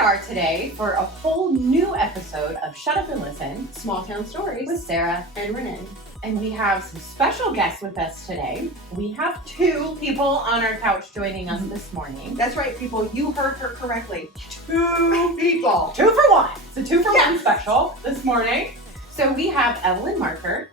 are today for a whole new episode of Shut Up and Listen, Small Town Stories with Sarah. and Renee. And we have some special guests with us today. We have two people on our couch joining us this morning. That's right, people. You heard her correctly. Two people. 2 for 1. It's a 2 for 1 special this morning. So we have Evelyn Marker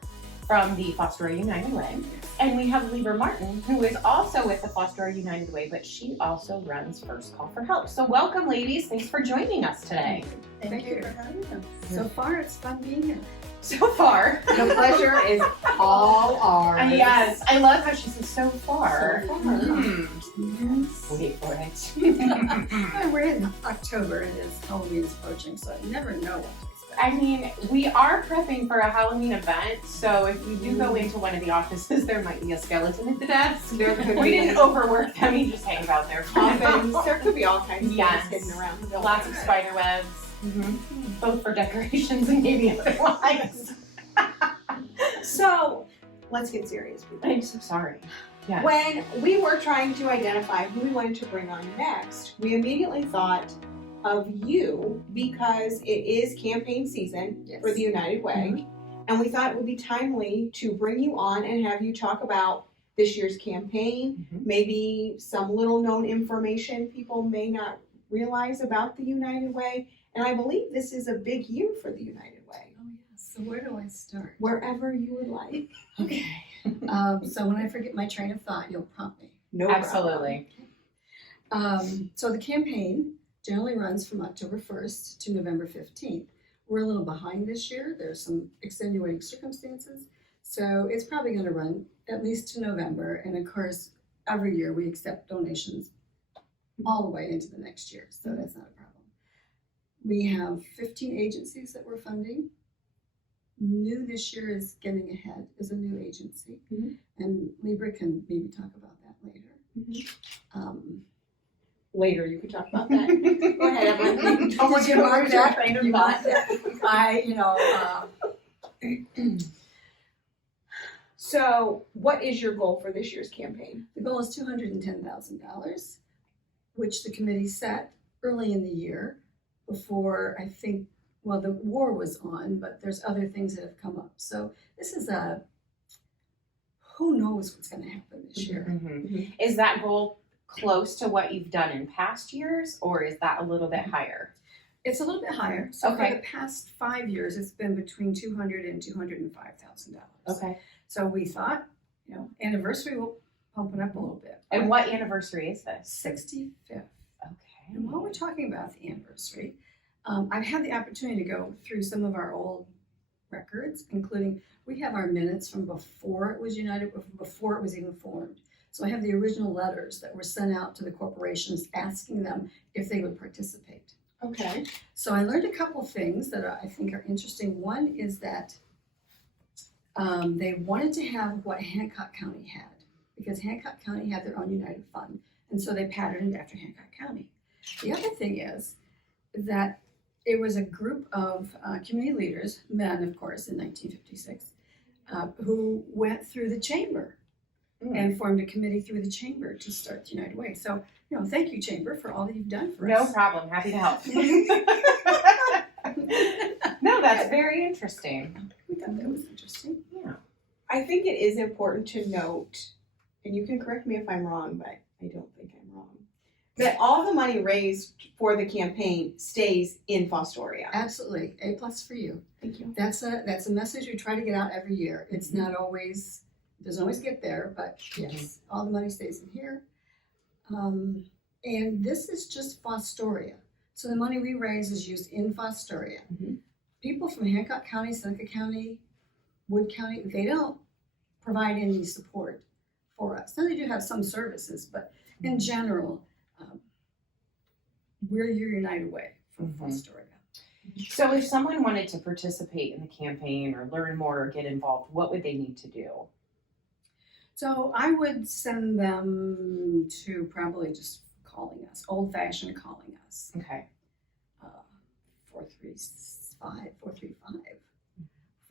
from the Fostoria United Way. And we have Libra Martin, who is also with the Fostoria United Way, but she also runs First Call for Help. So welcome, ladies. Thanks for joining us today. Thank you for having us. So far, it's fun being here. So far. The pleasure is all ours. Yes, I love how she says so far. So far. Yes. Wait for it. Well, we're in October and Halloween is approaching, so I never know what to expect. I mean, we are prepping for a Halloween event, so if we do go into one of the offices, there might be a skeleton at the desk. There could We be didn't overwork them, he just hangs out there. coffins. There could be all kinds of Yes. things hidden around. Lots of spider webs, both for decorations and maybe otherwise. So, let's get serious, people. I'm so sorry. Yes. When we were trying to identify who we wanted to bring on next, we immediately thought of you because it is campaign season Yes. for the United Way. And we thought it would be timely to bring you on and have you talk about this year's campaign, maybe some little known information people may not realize about the United Way. And I believe this is a big year for the United Way. Oh, yes. So where do I start? Wherever you would like. Okay. So when I forget my train of thought, you'll prompt me. No Absolutely. So the campaign generally runs from October 1st to November 15th. We're a little behind this year. There's some extenuating circumstances. So it's probably going to run at least to November. And of course, every year we accept donations all the way into the next year. So that's not a problem. We have 15 agencies that we're funding. New this year is Getting Ahead is a new agency. And Libra can maybe talk about that later. Later, you can talk about that. Go ahead, Evelyn. Don't Did you mark that? train of You thought. mark that? So, what is your goal for this year's campaign? The goal is $210,000, which the committee set early in the year before I think, well, the war was on, but there's other things that have come up. So this is who knows what's going to happen this year. Is that goal close to what you've done in past years, or is that a little bit higher? It's a little bit higher. So Okay. for the past 5 years, it's been between $200,000 and $205,000. Okay. So we thought, anniversary will pump it up a little bit. And what anniversary is this? 65th. Okay. And while we're talking about the anniversary, I've had the opportunity to go through some of our old records, including we have our minutes from before it was United, before it was even formed. So I have the original letters that were sent out to the corporations asking them if they would participate. Okay. So I learned a couple things that I think are interesting. One is that they wanted to have what Hancock County had, because Hancock County had their own United Fund, and so they patterned after Hancock County. The other thing is that it was a group of community leaders, men of course, in 1956, who went through the chamber and formed a committee through the chamber to start the United Way. So, thank you, Chamber, for all that you've done for us. No problem. Happy to help. No, that's very interesting. We thought that was interesting. Yeah. I think it is important to note, and you can correct me if I'm wrong, but I don't think I'm wrong, that all the money raised for the campaign stays in Fostoria. Absolutely. A+ for you. Thank you. That's a message we try to get out every year. It's not always, doesn't always get there, but yes, all the money stays in here. And this is just Fostoria. So the money we raise is used in Fostoria. People from Hancock County, Seneca County, Wood County, they don't provide any support for us. Now they do have some services, but in general, we're your United Way from Fostoria. So if someone wanted to participate in the campaign or learn more or get involved, what would they need to do? So I would send them to probably just calling us, old-fashioned calling us. Okay.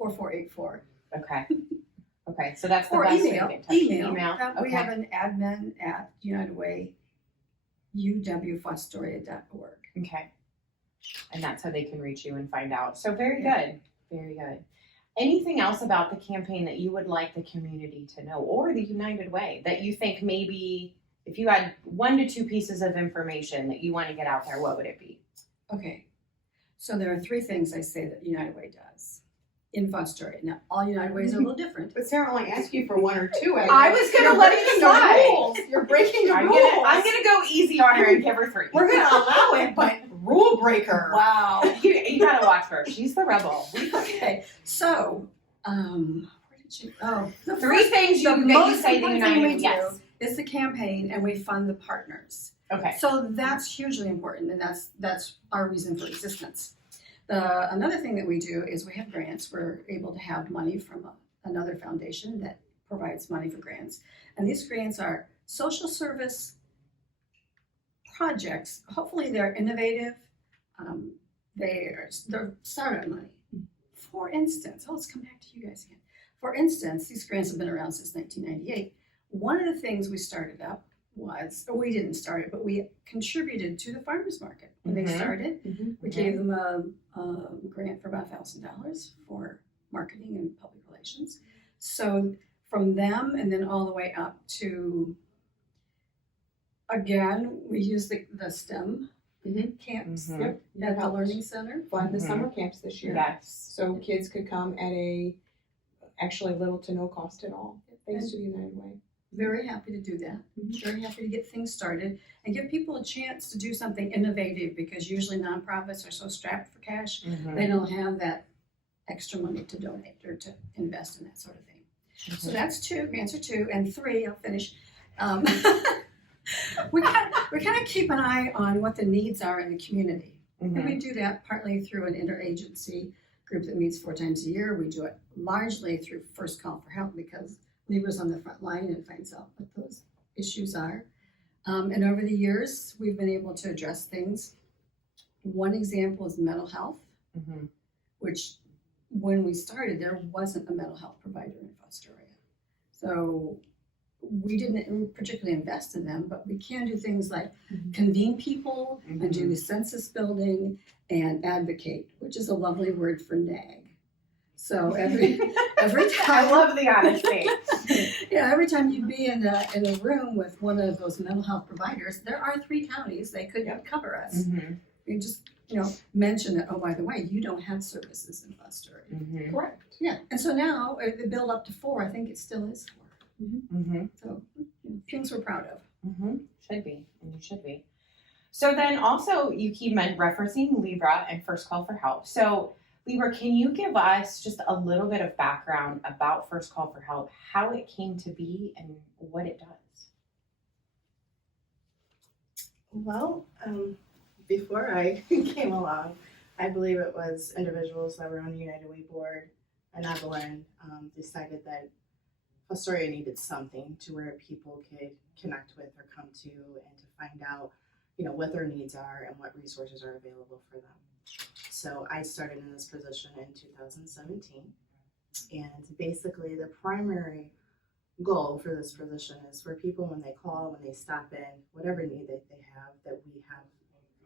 435-4484. Okay. Okay. So that's the Or best way to email. get in touch. Email. We Okay. have an admin at United Way, uwfostoria.org. Okay. And that's how they can reach you and find out. So very good. Very good. Anything else about the campaign that you would like the community to know, or the United Way, that you think maybe if you had 1 to 2 pieces of information that you want to get out there, what would it be? Okay, so there are 3 things I say that United Way does in Fostoria. Now, all United Ways are a little different. But Sarah only asked you for 1 or 2. I was gonna let you slide. You're breaking the I'm rules. gonna go easy on her and give her 3. We're gonna allow it, but rule breaker. Wow. You gotta watch her. She's the rebel. Okay, so, where did you, the 3 things the that you most say the important thing United we Yes. do is the campaign, and we fund the partners. Okay. So that's hugely important, and that's our reason for existence. Another thing that we do is we have grants. We're able to have money from another foundation that provides money for grants, and these grants are social service projects. Hopefully, they're innovative. They're startup money. For instance, let's come back to you guys again. For instance, these grants have been around since 1998. One of the things we started up was, or we didn't start it, but we contributed to the farmers market when they started. We gave them a grant for about $1,000 for marketing and public relations. So from them and then all the way up to, again, we use the STEM camps Yep. at the Learning Center. Fund the summer camps this year. Yes. So kids could come at actually little to no cost at all, thanks to the United Way. Very happy to do that. Very happy to get things started and give people a chance to do something innovative, because usually nonprofits are so strapped for cash, they don't have that extra money to donate or to invest in that sort of thing. So that's 2, grants are 2, and 3, I'll finish. We kind of keep an eye on what the needs are in the community. And we do that partly through an interagency group that meets 4 times a year. We do it largely through First Call for Help, because Libra's on the front line and finds out what those issues are. And over the years, we've been able to address things. One example is mental health, which when we started, there wasn't a mental health provider in Fostoria. So we didn't particularly invest in them, but we can do things like convene people and do the census building and advocate, which is a lovely word for nag. So every time, I love the honesty. every time you'd be in a room with one of those mental health providers, there are 3 counties they could cover us. You just mention that, oh, by the way, you don't have services in Fostoria. Correct. Yeah, and so now the bill up to 4, I think it still is 4. So things we're proud of. Should be, and you should be. So then also you keep referencing Libra and First Call for Help. So Libra, can you give us just a little bit of background about First Call for Help, how it came to be and what it does? Well, before I came along, I believe it was individuals that were on the United Way board and Evelyn decided that Fostoria needed something to where people could connect with or come to and to find out, what their needs are and what resources are available for them. So I started in this position in 2017, and basically the primary goal for this position is for people, when they call, when they stop in, whatever need that they have, that we have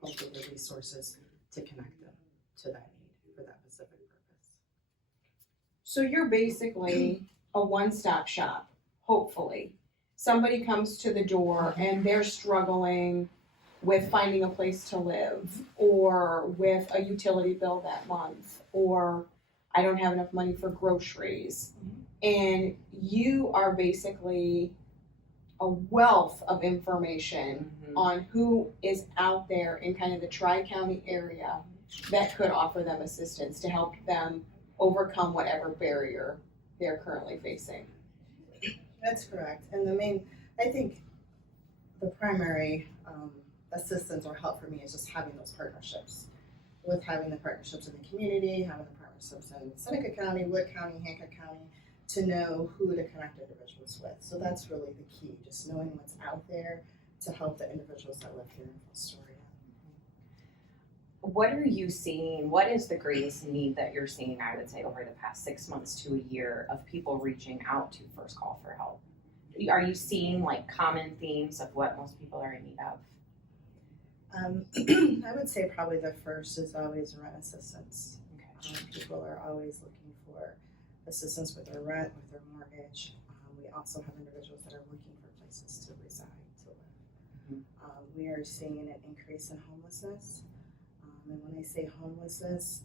hopefully the resources to connect them to that need for that specific purpose. So you're basically a one-stop shop, hopefully. Somebody comes to the door and they're struggling with finding a place to live, or with a utility bill that month, or I don't have enough money for groceries. And you are basically a wealth of information on who is out there in kind of the Tri-County area that could offer them assistance to help them overcome whatever barrier they're currently facing. That's correct. And I think the primary assistance or help for me is just having those partnerships. With having the partnerships in the community, having the partnerships in Seneca County, Wood County, Hancock County, to know who to connect individuals with. So that's really the key, just knowing what's out there to help the individuals that live here in Fostoria. What are you seeing? What is the greatest need that you're seeing, I would say, over the past 6 months to a year of people reaching out to First Call for Help? Are you seeing like common themes of what most people are in need of? I would say probably the first is always rent assistance. People are always looking for assistance with their rent, with their mortgage. We also have individuals that are looking for places to reside, to live. We are seeing an increase in homelessness. And when I say homelessness,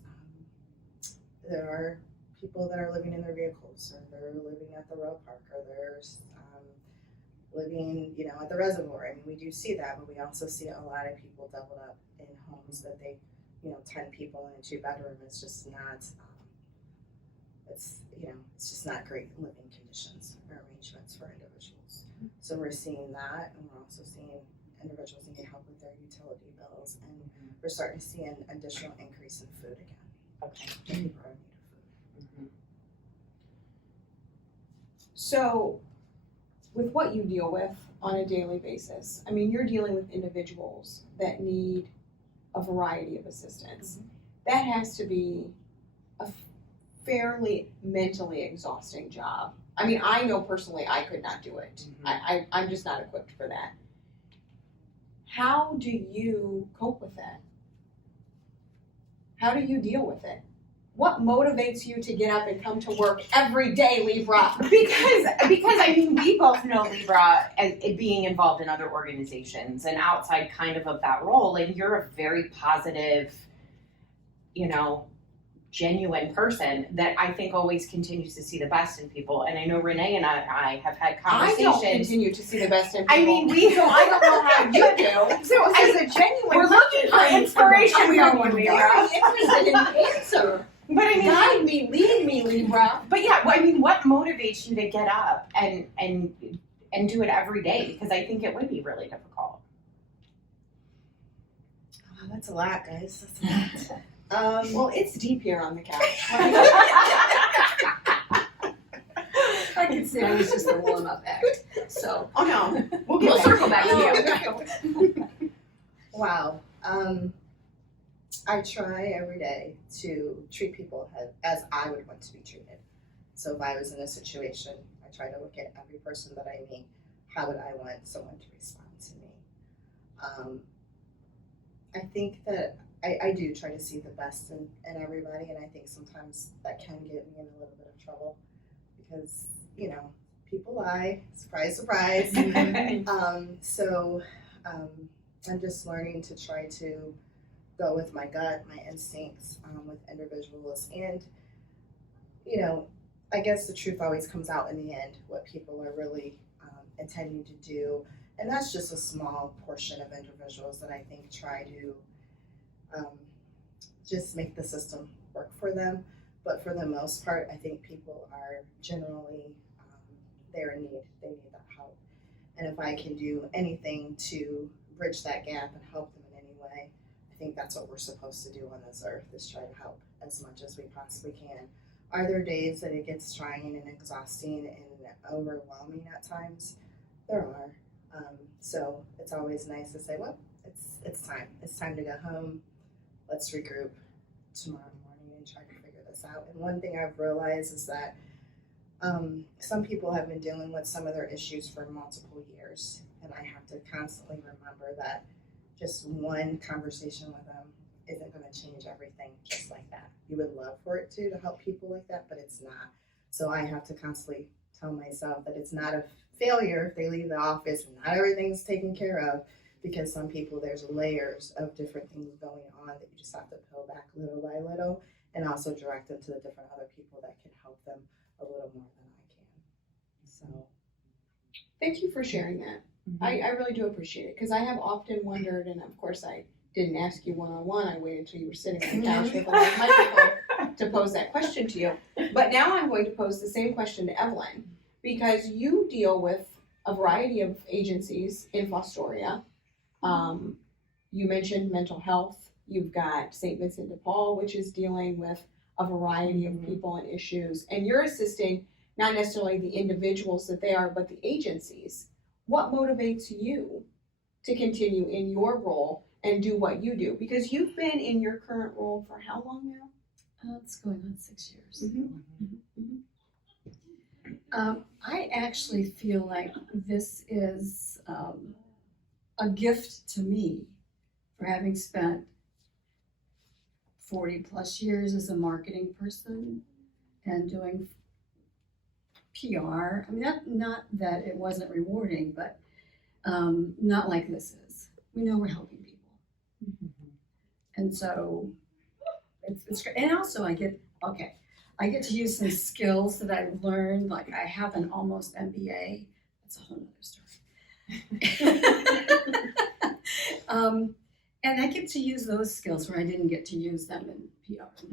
there are people that are living in their vehicles, or they're living at the road park, or they're living, at the reservoir. I mean, we do see that, but we also see a lot of people doubled up in homes that they, 10 people in a 2-bedroom. It's just not, it's just not great living conditions or arrangements for individuals. So we're seeing that, and we're also seeing individuals needing help with their utility bills, and we're starting to see an additional increase in food again. Okay. People are in need of food. So, with what you deal with on a daily basis, I mean, you're dealing with individuals that need a variety of assistance. That has to be a fairly mentally exhausting job. I mean, I know personally I could not do it. I'm just not equipped for that. How do you cope with that? How do you deal with it? What motivates you to get up and come to work every day, Libra? Because I mean, we both know Libra as being involved in other organizations and outside kind of that role, and you're a very positive, genuine person that I think always continues to see the best in people. And I know Renee and I have had conversations. I don't continue to see the best in people. I mean, so I don't know how you do. So This is a genuine. we're looking for inspiration from you, Libra. Very interested in the answer. But I mean, Guide me, lead me, Libra. but yeah, I mean, what motivates you to get up and do it every day? Because I think it would be really difficult. Oh, that's a lot, guys. That's a lot. Well, it's deep here on the couch. I can say I was just a warm-up act, so. Oh no, We'll circle back to you. Wow. I try every day to treat people as I would want to be treated. So if I was in a situation, I try to look at every person that I meet. How would I want someone to respond to me? I think that I do try to see the best in everybody, and I think sometimes that can get me in a little bit of trouble because, people lie, surprise, surprise. So I'm just learning to try to go with my gut, my instincts with individuals. And, I guess the truth always comes out in the end, what people are really intending to do. And that's just a small portion of individuals that I think try to just make the system work for them. But for the most part, I think people are generally, they're in need. They need that help. And if I can do anything to bridge that gap and help them in any way, I think that's what we're supposed to do on this earth, is try to help as much as we possibly can. Are there days that it gets trying and exhausting and overwhelming at times? There are. So it's always nice to say, well, it's time. It's time to go home. Let's regroup tomorrow morning and try to figure this out. And one thing I've realized is that some people have been dealing with some of their issues for multiple years. And I have to constantly remember that just one conversation with them isn't going to change everything just like that. You would love for it to help people like that, but it's not. So I have to constantly tell myself that it's not a failure if they leave the office and not everything's taken care of, because some people, there's layers of different things going on that you just have to peel back little by little, and also direct them to the different other people that can help them a little more than I can. So Thank you for sharing that. I really do appreciate it, because I have often wondered, and of course I didn't ask you one-on-one, I waited until you were sitting on the couch with a live microphone to pose that question to you. But now I'm going to pose the same question to Evelyn, because you deal with a variety of agencies in Fostoria. You mentioned mental health. You've got St. Vincent de Paul, which is dealing with a variety of people and issues. And you're assisting not necessarily the individuals that they are, but the agencies. What motivates you to continue in your role and do what you do? Because you've been in your current role for how long now? It's going on 6 years. I actually feel like this is a gift to me for for having spent 40 plus years as a marketing person and doing PR. I mean, not that it wasn't rewarding, but not like this is. We know we're helping people. And so it's great. And also I get to use some skills that I've learned. Like I have an almost MBA. That's a whole nother story. And I get to use those skills where I didn't get to use them in PR and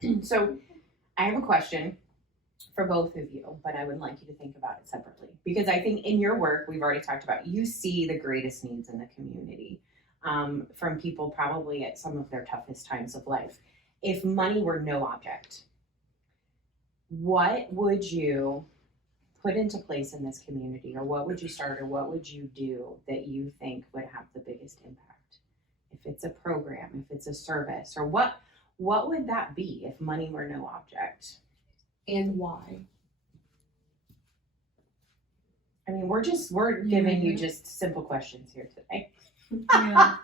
marketing. So I have a question for both of you, but I would like you to think about it separately. Because I think in your work, we've already talked about, you see the greatest needs in the community from people probably at some of their toughest times of life. If money were no object, what would you put into place in this community, or what would you start, or what would you do that you think would have the biggest impact? If it's a program, if it's a service, or what would that be if money were no object? And why? I mean, we're giving you just simple questions here today. Yeah.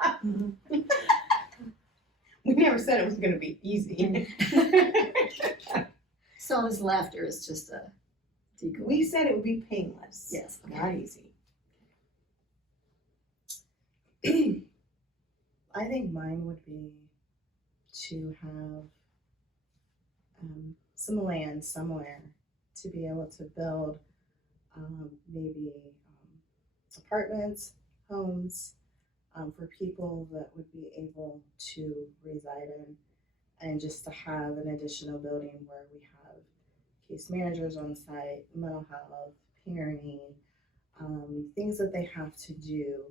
We never said it was going to be easy. So his laughter is just a decoy. We said it would be painless. Yes. Not easy. I think mine would be to have some land somewhere to be able to build maybe apartments, homes for people that would be able to reside in, and just to have an additional building where we have case managers on site, mental health, parenting, things that they have to do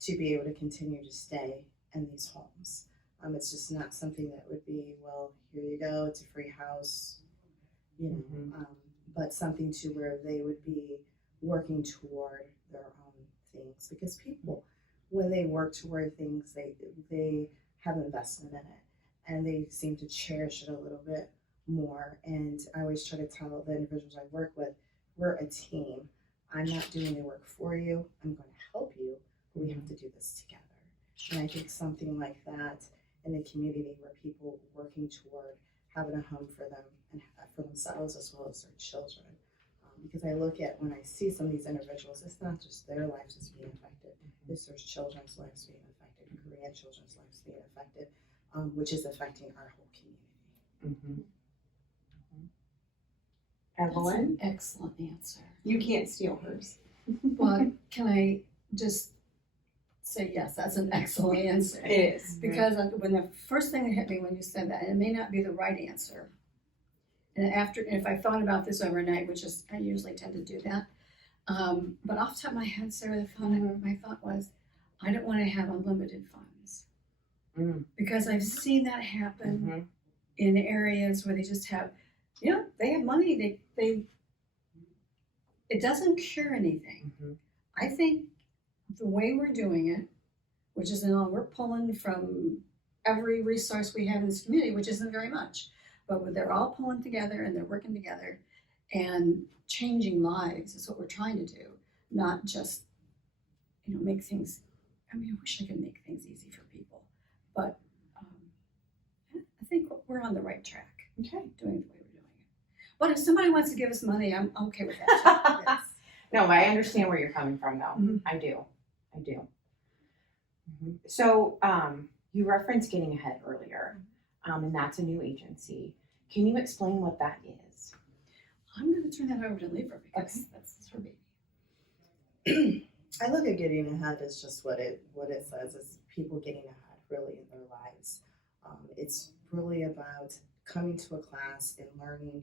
to be able to continue to stay in these homes. It's just not something that would be, well, here you go, it's a free house, you know, but something to where they would be working toward their own things. Because people, when they work toward things, they have investment in it, and they seem to cherish it a little bit more. And I always try to tell the individuals I work with, we're a team. I'm not doing the work for you, I'm going to help you, but we have to do this together. And I think something like that in the community, where people working toward having a home for them and for themselves as well as their children. Because I look at, when I see some of these individuals, it's not just their lives that's being affected, it's their children's lives being affected, grandchildren's lives being affected, which is affecting our whole community. Evelyn? That's an excellent answer. You can't steal hers. Well, can I just say yes, that's an excellent answer. It is. Because when the first thing that hit me when you said that, and it may not be the right answer, and if I thought about this overnight, which is, I usually tend to do that, but off the top of my head, Sarah, my thought was, I don't want to have unlimited funds. Because I've seen that happen in areas where they just have, they have money, it doesn't cure anything. I think the way we're doing it, which is, we're pulling from every resource we have in this community, which isn't very much, but they're all pulling together and they're working together and changing lives is what we're trying to do, not just, make things, I wish I could make things easy for people, but I think we're on the right track. Okay. Doing the way we're doing it. But if somebody wants to give us money, I'm okay with that. Yes. No, I understand where you're coming from, though. I do. So you referenced Getting Ahead earlier, and that's a new agency. Can you explain what that is? I'm going to turn that over to Libra because that's her baby. I look at Getting Ahead as just what it says is people getting ahead really in their lives. It's really about coming to a class and learning,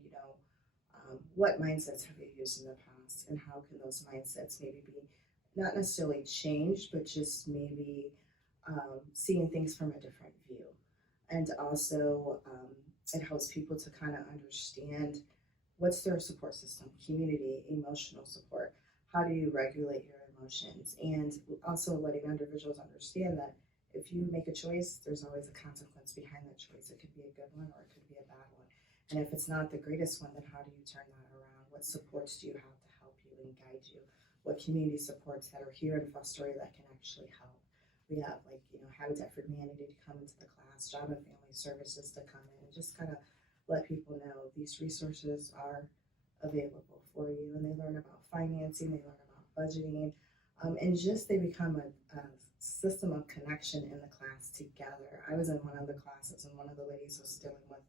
what mindsets have you used in the past, and how can those mindsets maybe be not necessarily changed, but just maybe seeing things from a different view. And also it helps people to kind of understand what's their support system, community, emotional support. How do you regulate your emotions? And also letting individuals understand that if you make a choice, there's always a consequence behind that choice. It could be a good one or it could be a bad one. And if it's not the greatest one, then how do you turn that around? What supports do you have to help you and guide you? What community supports that are here in Fostoria that can actually help? We have Habitat for Humanity to come into the class, Job and Family Services to come in, and just kind of let people know these resources are available for you. And they learn about financing, they learn about budgeting, and just they become a system of connection in the class together. I was in one of the classes and one of the ladies was dealing with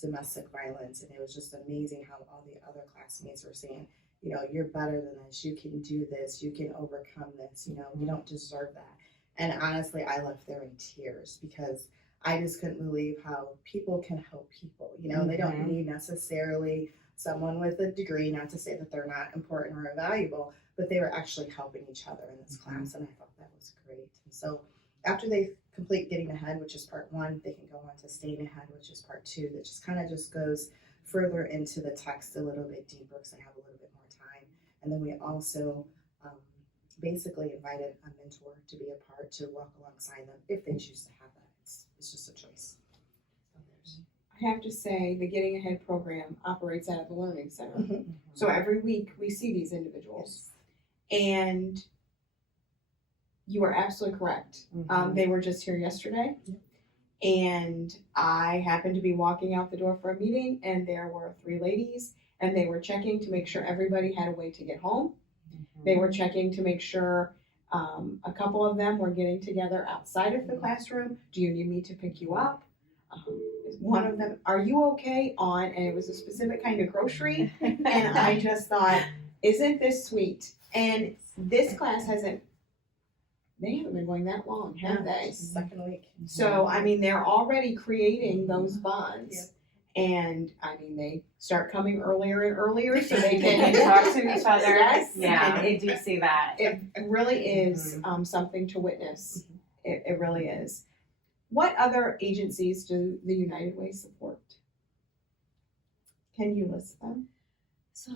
domestic violence, and it was just amazing how all the other classmates were saying, you're better than this, you can do this, you can overcome this, you don't deserve that. And honestly, I left there in tears because I just couldn't believe how people can help people. They don't need necessarily someone with a degree, not to say that they're not important or valuable, but they were actually helping each other in this class, and I thought that was great. And so after they complete getting ahead, which is part 1, they can go on to staying ahead, which is part 2, that just kind of just goes further into the text a little bit deeper because I have a little bit more time. And then we also basically invited a mentor to be a part, to walk alongside them if they choose to have that. It's just a choice. I have to say, the Getting Ahead program operates out of the Learning Center. So every week we see these individuals. And you are absolutely correct. They were just here yesterday. And I happened to be walking out the door for a meeting, and there were 3 ladies, and they were checking to make sure everybody had a way to get home. They were checking to make sure a couple of them were getting together outside of the classroom. Do you need me to pick you up? One of them, are you okay on, and it was a specific kind of grocery. And I just thought, isn't this sweet? And this class they haven't been going that long, have they? Second week. So, they're already creating those bonds. And they start coming earlier and earlier so they can talk to each other. Yes. Yeah, And I do see that. It really is something to witness. It really is. What other agencies do the United Way support? Can you list them? So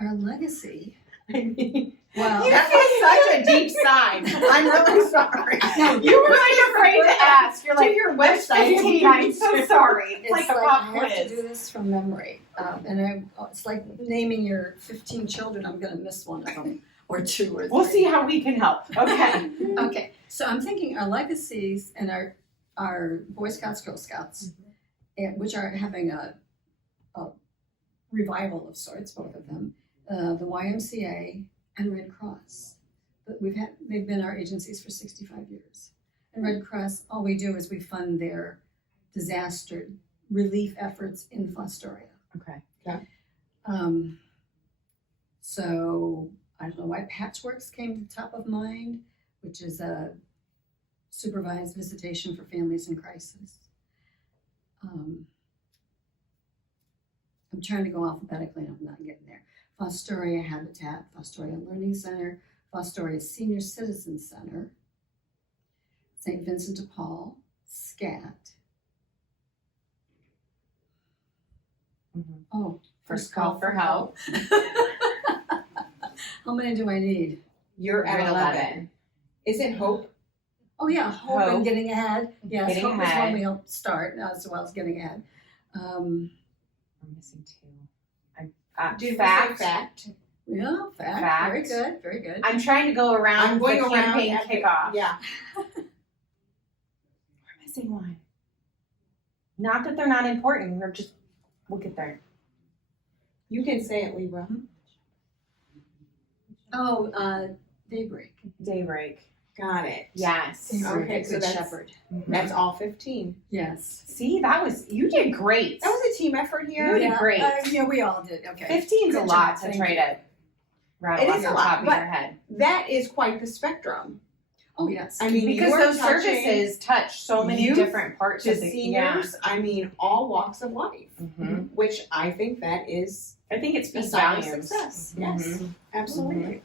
our legacy, Well, well, that was such a deep sigh. I'm really sorry. You were like afraid to ask. You're like, your website. Petite, I'm so sorry. It's it's like like a I pop have to quiz. do this from memory. It's like naming your 15 children. I'm going to miss one of them, or 2 or 3. We'll see how we can help. Okay. Okay, so I'm thinking our legacies and our Boy Scouts, Girl Scouts, which are having a revival of sorts, both of them, the YMCA and Red Cross. But they've been our agencies for 65 years. And Red Cross, all we do is we fund their disaster relief efforts in Fostoria. Okay. So I don't know why Patchworks came to top of mind, which is a supervised visitation for families in crisis. I'm trying to go alphabetically and I'm not getting there. Fostoria Habitat, Fostoria Learning Center, Fostoria Senior Citizen Center, St. Vincent de Paul, SCAT. Oh, First call for help. How many do I need? You're at 11. Isn't Hope? Oh yeah, Hope and Hope. Getting Ahead. Yes, Getting Hope Ahead. is when we'll start, as well as Getting Ahead. I'm missing 2. Did Fact. we say fact? Yeah, fact. Fact. Very good, very good. I'm trying to go around I'm going the around campaign at the- kickoff. Yeah. We're missing one. Not that they're not important. We'll get there. You can say it, Libra. Oh, Daybreak. Daybreak. Got it. Yes. Daybreak, Okay, so Good that's- Shepherd. That's all 15. Yes. See, you did great. That was a team effort here. You did great. Yeah, we all did. Okay. 15's a Good lot job, to thank try you. to rattle It off is the a lot, top of but- your head. That is quite the spectrum. Oh, yes. I mean, Because you're those touching services touch so many youth different parts to of the seniors, all walks of life, Mhm. which I think that is I think it a speaks sign of volumes. success. Yes, Mhm. absolutely.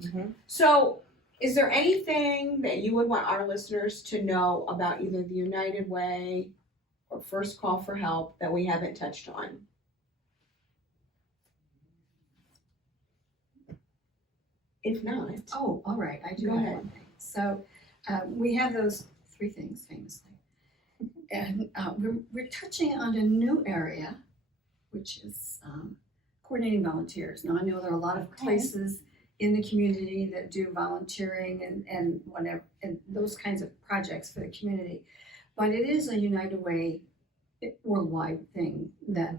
Mhm. So, is there anything that you would want our listeners to know about either the United Way or First Call for Help that we haven't touched on? If not, Oh, all right. I do Go have ahead. one thing. So we have those 3 things famously. And we're touching on a new area, which is coordinating volunteers. Now, I know there are a lot of Okay. places in the community that do volunteering and whatever, and those kinds of projects for the community. But it is a United Way worldwide thing, that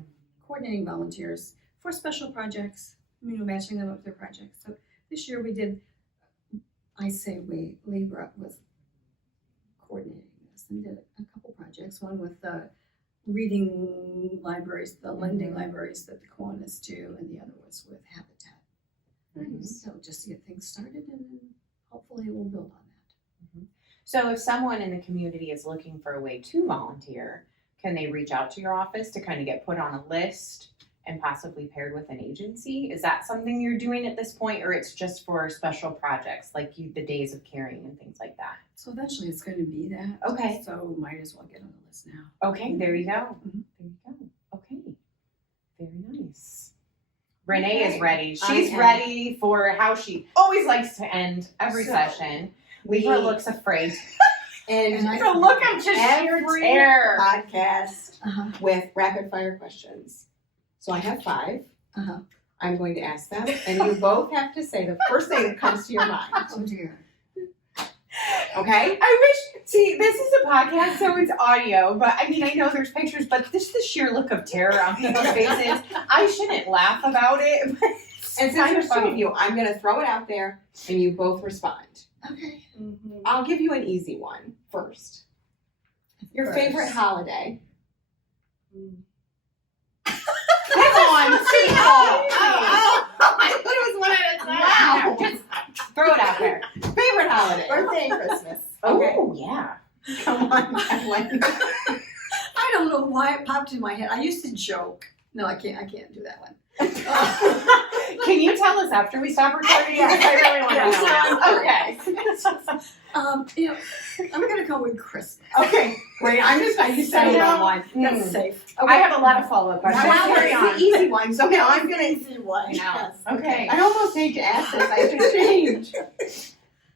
coordinating volunteers for special projects, matching them up with their projects. So this year we did, Libra was coordinating this and did a couple projects, one with the reading libraries, the lending libraries that the Kiwanis do, and the other was with Habitat. So just to get things started, and then hopefully we'll build on that. So if someone in the community is looking for a way to volunteer, can they reach out to your office to kind of get put on a list and possibly paired with an agency? Is that something you're doing at this point, or it's just for special projects like the days of caring and things like that? So eventually it's going to be that. Okay. So might as well get on the list now. Okay, there you go. There you go. Okay, very nice. Renee is ready. She's ready for how she always likes to end every session. Libra looks afraid. And I- So look at just sheer every terror. podcast Uh-huh. with rapid fire questions. So I have 5. Uh-huh. I'm going to ask them, and you both have to say the first thing that comes to your mind. Oh dear. Okay? See, this is a podcast, so it's audio, but I mean, I know there's pictures, but just the sheer look of terror on people's faces, I shouldn't laugh about it. But And since there's 2 of you, I'm going to throw it out there, and you both respond. Okay. I'll give you an easy one first. Your favorite holiday? Come on, City Hall. I thought it was one at a time. Wow, just throw it out there. Favorite holiday? Birthday and Christmas. Okay. Oh, yeah. Come on, Evelyn. I don't know why it popped in my head. I used to joke. No, I can't do that one. Can you tell us after we stop recording? Yes. I really want Yes. to know. Okay. I'm gonna go with Christmas. Okay, great. I'm just going to settle on one. That's safe. I have a lot of follow-up questions. Now Carry on. it's the easy one, so now I'm going to... Easy one. Yes. Okay. I almost hate to ask this. I have to change.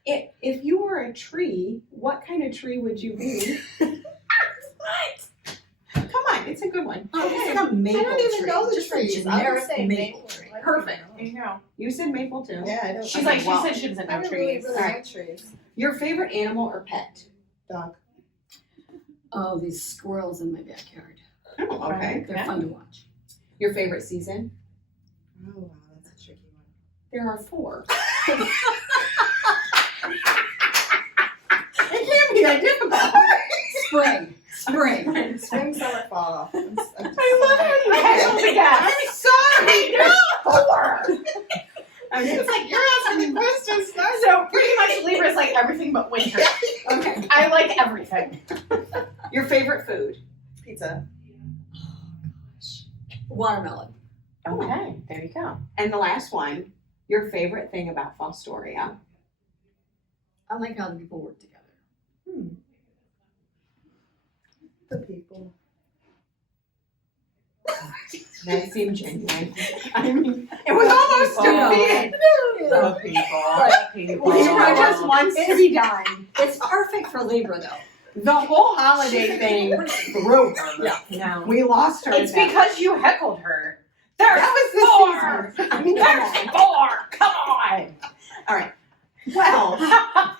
If you were a tree, what kind of tree would you be? Come on, it's a good one. Oh, it's like a maple I don't even tree. know the Just a trees. I'll generic just say maple maple. tree. Perfect. There you go. You said maple too. Yeah, I don't. She's like, she well, said she doesn't I know don't really, trees. really like trees. Your favorite animal or pet? Dog. Oh, these squirrels in my backyard. Oh, okay. They're Yeah. fun to watch. Your favorite season? Oh wow, that's a tricky one. There are 4. It can't be that difficult. Spring. Spring. Spring, summer, fall. I love how you held together. I'm sorry. There's 4. It's like you're asking me questions. So pretty much Libra's like everything but winter. Okay. I like everything. Your favorite food? Pizza. Watermelon. Okay, there you go. And the last one, your favorite thing about Fostoria? I like how the people work together. The people. That seemed genuine. I mean, it was almost defeated. The people. Libra just wants to be done. It's perfect for Libra though. The whole holiday thing threw her. Yeah. No. We lost her. It's in that. because you heckled her. There's That was the 4. season. I mean, There's 4. Come on. all right. Well,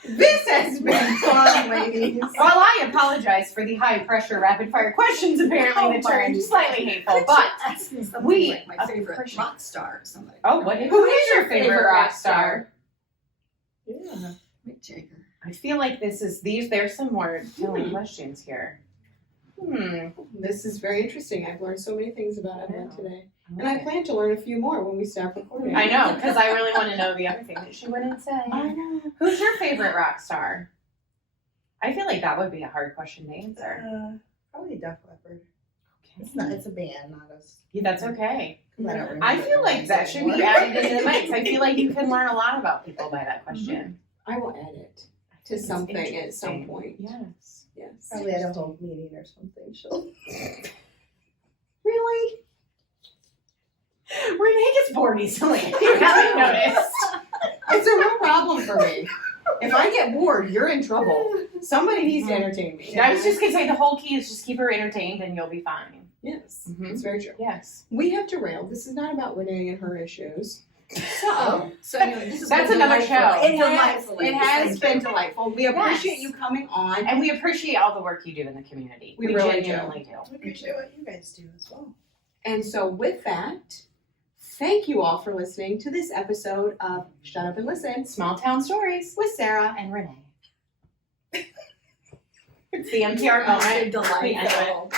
this has been fun, ladies. Well, I apologize for the high pressure rapid fire questions apparently that turned slightly hateful, but ask me something we like my favorite appreciate- rock star or something. who is your favorite rock star? Yeah. Mick Jagger. I feel like there's some more telling questions here. This is very interesting. I've learned so many things about Evelyn Yeah. today. And I plan to learn a few more when we stop recording. I know, because I really want to know the other thing that she wouldn't say. I know. Who's your favorite rock star? I feel like that would be a hard question to answer. Probably Def Leppard. Okay. It's not. It's a band, not us. Yeah, that's okay. I don't remember I feel like that should be added into the mix. I feel like you can learn a lot about people by that question. I will add it to It's something at interesting. some point. Yes. Yes. Probably at a home meeting or something. She'll. Really? Renee gets bored easily. You haven't noticed. It's a real problem for me. If I get bored, you're in trouble. Somebody needs to entertain me. I was just gonna say the whole key is just keep her entertained and you'll be fine. Yes, Mhm. it's very true. Yes. We have derailed. This is not about Renee and her issues. So anyway, this has That's been another delightful. show. It has been delightful. We appreciate Yes. you coming on. And we appreciate all the work you do in the community. We really do. genuinely do. We appreciate what you guys do as well. And so with that, thank you all for listening to this episode of Shut Up and Listen Small Town Stories with Sarah. and Renee. It's the NPR moment. Delightful.